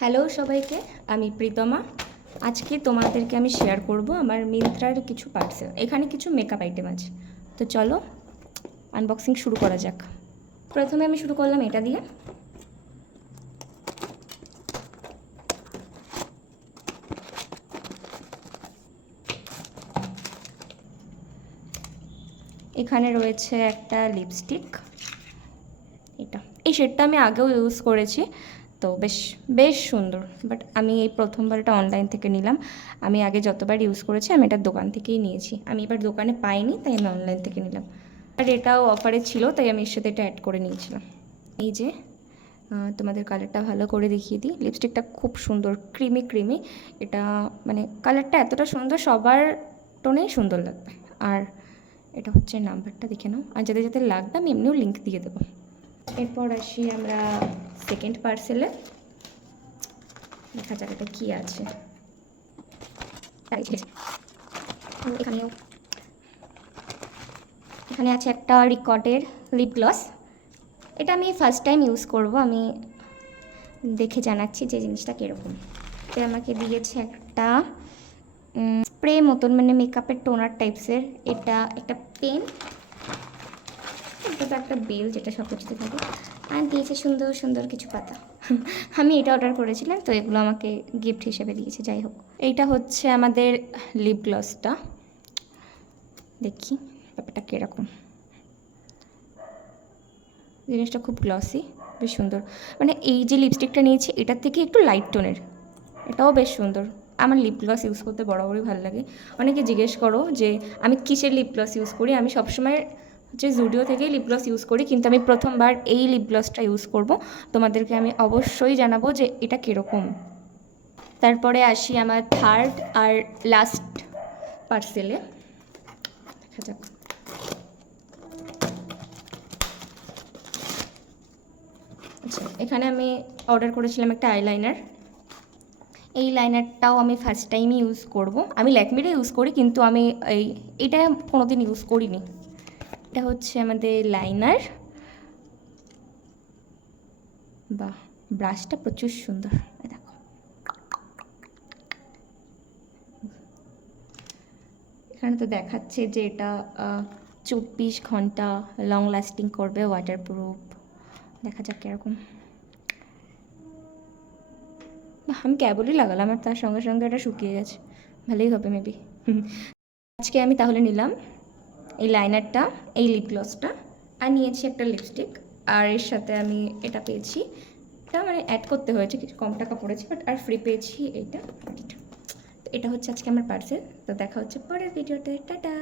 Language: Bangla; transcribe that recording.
হ্যালো সবাইকে, আমি প্রীতমা। আজকে তোমাদেরকে আমি শেয়ার করব আমার মিন্ত্রার কিছু পার্সেল। এখানে কিছু মেকআপ আইটেম আছে, তো চলো আনবক্সিং শুরু করা যাক। প্রথমে আমি শুরু করলাম এটা দিয়ে। এখানে রয়েছে একটা লিপস্টিক। এই শেডটা আমি আগেও ইউজ করেছি, তো বেশ বেশ সুন্দর। বাট আমি এই প্রথমবার এটা অনলাইন থেকে নিলাম। আমি আগে যতবার ইউজ করেছি আমি এটা দোকান থেকেই নিয়েছি। আমি এবার দোকানে পাইনি, তাই আমি অনলাইন থেকে নিলাম। আর এটাও অফারে ছিল, তাই আমি এর সাথে এটা অ্যাড করে নিয়েছিলাম। এই যে তোমাদের কালারটা ভালো করে দেখিয়ে দিই। লিপস্টিকটা খুব সুন্দর, ক্রিমি ক্রিমি। এটা মানে কালারটা এতটা সুন্দর, সবার টোনেই সুন্দর লাগবে। আর এটা হচ্ছে নাম্বারটা, দেখে নাও। আর যাদের যাদের লাগবে আমি এমনিও লিঙ্ক দিয়ে দেবো। এরপর আসি আমরা সেকেন্ড পার্সেলে। দেখা যাক এটা কী আছে। এখানে আছে একটা রিকর্ডের লিপ গ্লস। এটা আমি ফার্স্ট টাইম ইউজ করব। আমি দেখে জানাচ্ছি যে জিনিসটা কীরকম। এটা আমাকে দিয়েছে একটা স্প্রে মতন, মানে মেকআপের টোনার টাইপসের। এটা একটা পেন, এটা তো একটা বেল যেটা সব কিছুতে থাকে। আর দিয়েছে সুন্দর সুন্দর কিছু পাতা। আমি এটা অর্ডার করেছিলাম, তো এগুলো আমাকে গিফট হিসেবে দিয়েছে। যাই হোক, এইটা হচ্ছে আমাদের লিপ গ্লসটা। দেখি ব্যাপারটা কীরকম। জিনিসটা খুব গ্লসি, বেশ সুন্দর। মানে এই যে লিপস্টিকটা নিয়েছি এটার থেকে একটু লাইট টোনের, এটাও বেশ সুন্দর। আমার লিপ গ্লস ইউজ করতে বরাবরই ভালো লাগে। অনেকে জিজ্ঞেস করো যে আমি কিসের লিপ গ্লস ইউজ করি। আমি সবসময় হচ্ছে জুডিও থেকেই লিপ গ্লস ইউজ করি, কিন্তু আমি প্রথমবার এই লিপ গ্লসটা ইউজ করব। তোমাদেরকে আমি অবশ্যই জানাবো যে এটা কীরকম। তারপরে আসি আমার থার্ড আর লাস্ট পার্সেলে। দেখা যাক। আচ্ছা, এখানে আমি অর্ডার করেছিলাম একটা আইলাইনার। এই লাইনারটাও আমি ফার্স্ট টাইমই ইউজ করব। আমি ল্যাকমিটা ইউজ করি, কিন্তু আমি এইটা কোনোদিন ইউজ করিনি। এটা হচ্ছে আমাদের লাইনার। বাহ, ব্রাশটা প্রচুর সুন্দর। দেখো, এখানে তো দেখাচ্ছে যে এটা 24 ঘন্টা লং লাস্টিং করবে, ওয়াটারপ্রুফ। দেখা যাক কীরকম। আমি কেবলই লাগালাম আর তার সঙ্গে সঙ্গে এটা শুকিয়ে গেছে। ভালোই হবে মেবি। আজকে আমি তাহলে নিলাম এই লাইনারটা, এই লিপ গ্লসটা, আর নিয়েছি একটা লিপস্টিক। আর এর সাথে আমি এটা পেয়েছি। এটা মানে অ্যাড করতে হয়েছে, কিছু কম টাকা পড়েছে, বাট আর ফ্রি পেয়েছি এইটা। তো এটা হচ্ছে আজকে আমার পার্সেল। তো দেখা হচ্ছে পরের ভিডিওতে। টাটা।